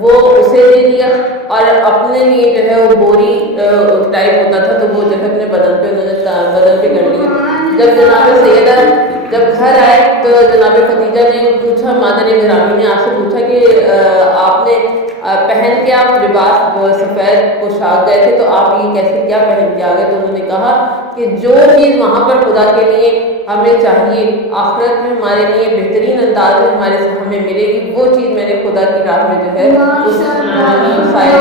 وہ اسے دے دیا، اور اپنے لیے جو ہے وہ بوری ٹائپ ہوتا تھا تو وہ جو ہے اپنے بدن پہ انہوں نے بدن پہ کر لیا۔ جب جناب سیدہ جب گھر آئے تو جناب خدیجہ نے پوچھا، مادر گرامی نے آپ سے پوچھا کہ آپ نے پہن کے آپ لباس سفید پوشاک گئے تھے تو آپ یہ کیسے کیا پہن کے آ گئے؟ تو انہوں نے کہا کہ جو چیز وہاں پر خدا کے لیے ہمیں چاہیے، آخرت میں ہمارے لیے بہترین انداز میں ہمیں ملے گی، وہ چیز میں نے خدا کی راہ میں جو ہے اس سائے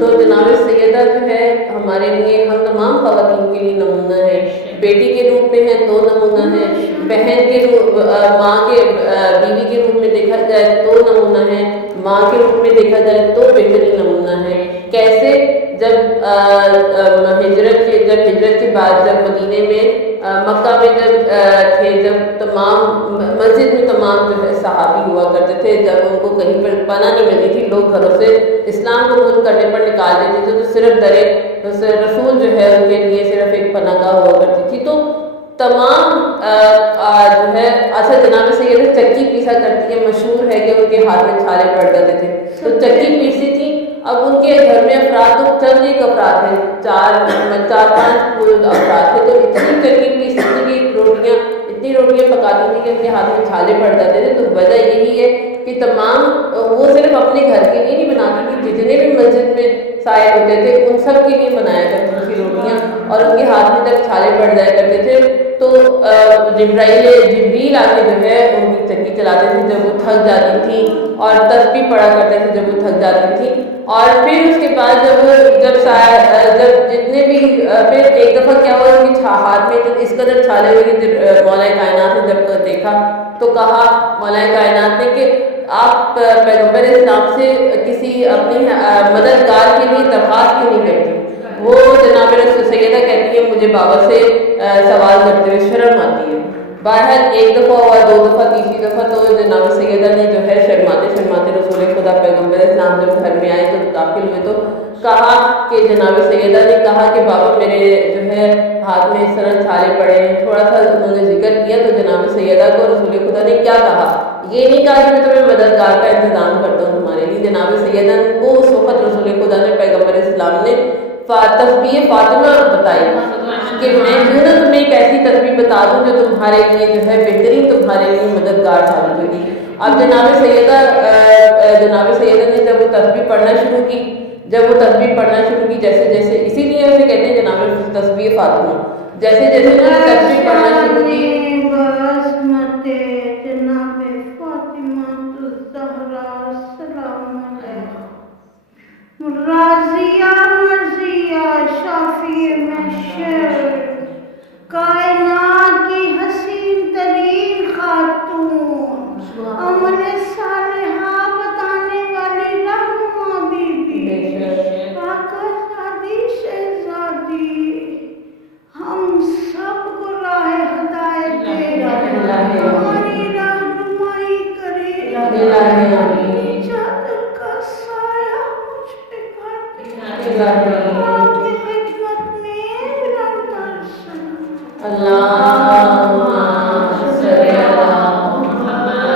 تو جناب سیدہ جو ہے ہمارے لیے، ہم تمام خواتین کے لیے نمونہ ہے، بیٹی کے روپ میں ہے تو نمونہ ہے، بہن کے روپ، ماں کے بیوی کے روپ میں دیکھا جائے تو نمونہ ہے، ماں کے روپ میں دیکھا جائے تو بہترین نمونہ ہے۔ کیسے؟ جب ہجرت کے بعد جب مدینے میں مکہ میں جب تھے، جب تمام مسجد میں تمام جو ہے صحابی ہوا کرتے تھے، جب ان کو کہیں پر پناہ نہیں ملتی تھی، لوگ گھروں سے اسلام قبول کرنے پر نکال دیتے تھے، تو صرف در رسول جو ہے ان کے لیے صرف ایک پناہ گاہ ہوا کرتی تھی۔ تو تمام جو ہے اصل جناب سیدہ چکی پیسا کرتی ہے، مشہور ہے کہ ان کے ہاتھ میں چھالے پڑ جاتے تھے، تو چکی پیسی تھی۔ اب ان کے گھر میں افراد تو چند ایک افراد ہیں، چار پانچ افراد تھے، تو اتنی چکی پیسی تھی کہ اتنی روٹیاں پکاتی تھی کہ ان کے ہاتھ میں چھالے پڑ جاتے تھے۔ تو وجہ یہی ہے کہ تمام وہ صرف اپنے گھر کے لیے نہیں بناتی تھی، جتنے بھی مسجد میں سائے ہوتے تھے ان سب کے لیے بنایا کرتی تھی روٹیاں، اور ان کے ہاتھ میں جب چھالے پڑ جایا کرتے تھے تو جبریل آ کے جو ہے ان کی چکی چلاتے تھے جب وہ تھک جاتی تھی، اور تسبیح پڑھا کرتے تھے جب وہ تھک جاتی تھی۔ اور پھر اس کے بعد جب جتنے بھی پھر ایک دفعہ کیا ہوا ان کے ہاتھ میں جب اس قدر چھالے ہوئے کہ مولا کائنات نے جب دیکھا تو کہا مولا کائنات نے کہ آپ پیغمبر اسلام سے کسی اپنی مددگار کے لیے درخواست کیوں نہیں کرتی؟ وہ جناب رسول سیدہ کہتی ہے مجھے بابا سے سوال کرتے ہوئے شرم آتی ہے۔ بہرحال ایک دفعہ ہوا، دو دفعہ، تیسری دفعہ، تو جناب سیدہ نے جو ہے شرماتے رسول خدا پیغمبر اسلام جب گھر میں آئے تو داخل ہوئے تو کہا کہ جناب سیدہ نے کہا کہ بابا میرے جو ہے ہاتھ میں اس طرح چھالے پڑے ہیں، تھوڑا سا انہوں نے ذکر کیا تو جناب سیدہ کو رسول خدا نے کیا کہا؟ یہ نہیں کہا کہ میں تمہیں مددگار کا انتظام کرتا ہوں تمہارے لیے۔ جناب سیدہ کو اس وقت رسول خدا نے پیغمبر اسلام نے تسبیح فاطمہ بتائی کہ میں کیوں نہ تمہیں ایک ایسی تسبیح بتا دوں جو تمہارے لیے جو ہے بہترین، تمہارے لیے مددگار ثابت ہوگی۔ اب جناب سیدہ نے جب وہ تسبیح پڑھنا شروع کی، جیسے جیسے اسی لیے اسے کہتے ہیں جناب تسبیح فاطمہ، جیسے جیسے انہوں نے تسبیح پڑھنا شروع کی راضیہ مرضیہ شافی محشر، کائنات کی حسین ترین خاتون، امن صالحہ بتانے والی رہنما بی بی، پاکہ زادی شہزادی، ہم سب کو راہ ہدایت دے، ہماری رہنمائی کرے، چادر کا سایہ مجھ پہ کر، آپ کی خدمت میں نرمتر سنا۔ اللہم صلی علی محمد۔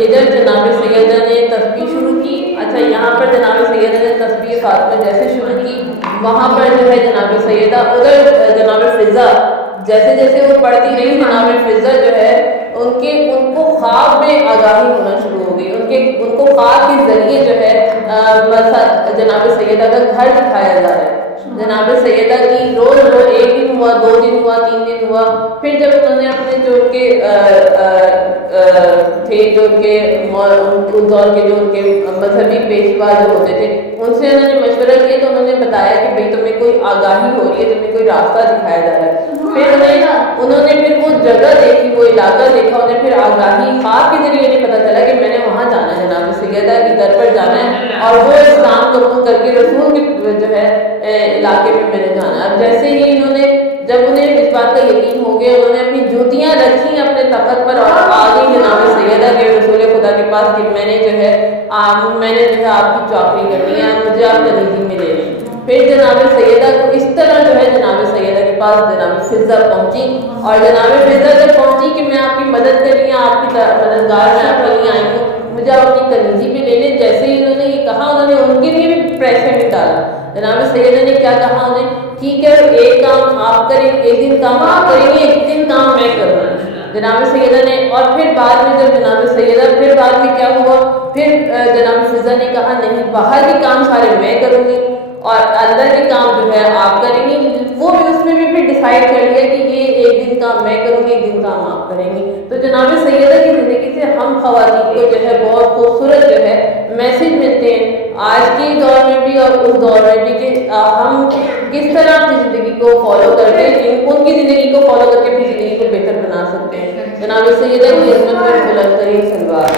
ادھر جناب سیدہ نے تسبیح شروع کی اچھا یہاں پر جناب سیدہ نے تسبیح فاطمہ جیسے شروع کی، وہاں پر جو ہے جناب سیدہ ادھر جناب فضا جیسے جیسے وہ پڑھتی رہی، جناب فضا جو ہے ان کو خواب میں آگاہی ہونا شروع ہو گئی، ان کو خواب کے ذریعے جو ہے جناب سیدہ کا گھر دکھایا جا رہا ہے، جناب سیدہ کی روز ایک دن ہوا، 2 دن ہوا، 3 دن ہوا، پھر جب انہوں نے اپنے جو ان کے تھے جو ان کے اس دور کے جو ان کے مذہبی پیشوا جو ہوتے تھے ان سے انہوں نے مشورہ کیا تو انہوں نے بتایا کہ بھئی تمہیں کوئی آگاہی ہو رہی ہے، تمہیں کوئی راستہ دکھایا جا رہا ہے، پھر انہوں نے پھر وہ جگہ دیکھی، وہ علاقہ دیکھا، انہیں پھر آگاہی خواب کے ذریعے انہیں پتہ چلا کہ میں نے وہاں جانا ہے، جناب سیدہ کے در پر جانا ہے اور وہ اسلام قبول کر کے رسول کے جو ہے علاقے میں میں نے جانا ہے۔ اب جیسے ہی جب انہیں اس بات کا یقین ہو گیا، انہوں نے اپنی جوتیاں رکھی اپنے تخت پر اور آ گئی جناب سیدہ کے رسول خدا کے پاس کہ میں نے جو ہے آپ کی چوکری کرنی ہے، مجھے آپ کنیزی میں لے لیں۔ پھر جناب سیدہ کو اس طرح جو ہے جناب سیدہ کے پاس جناب فضا پہنچی، اور جناب فضا جب پہنچی کہ میں آپ کی مدد کر رہی ہوں، آپ کی مددگار میں آپ کے لیے آئی ہوں، مجھے آپ اپنی کنیزی پہ لے لیں، جیسے ہی انہوں نے یہ کہا انہوں نے ان کے لیے بھی پریشر نہیں ڈالا، جناب سیدہ نے کیا کہا انہیں، ٹھیک ہے ایک کام آپ کریں، ایک دن کام آپ کریں گے، ایک دن کام میں کروں گا، جناب سیدہ نے، اور پھر بعد میں جب جناب سیدہ پھر بعد میں کیا ہوا، پھر جناب فضا نے کہا نہیں باہر کے کام سارے میں کروں گی اور اندر کے کام جو ہے آپ کریں گی، وہ بھی اس میں بھی پھر ڈیسائیڈ کر لیا کہ یہ ایک دن کام میں کروں گی، ایک دن کام آپ کریں گی۔ تو جناب سیدہ کی زندگی سے ہم خواتین کو جو ہے بہت خوبصورت جو ہے میسج ملتے ہیں آج کے دور میں بھی اور اس دور میں بھی کہ ہم کس طرح اپنی زندگی کو فالو کر کے ان کی زندگی کو فالو کر کے اپنی زندگی کو بہتر بنا سکتے ہیں۔ جناب سیدہ کی عظمت پر بلند ترین صلوات۔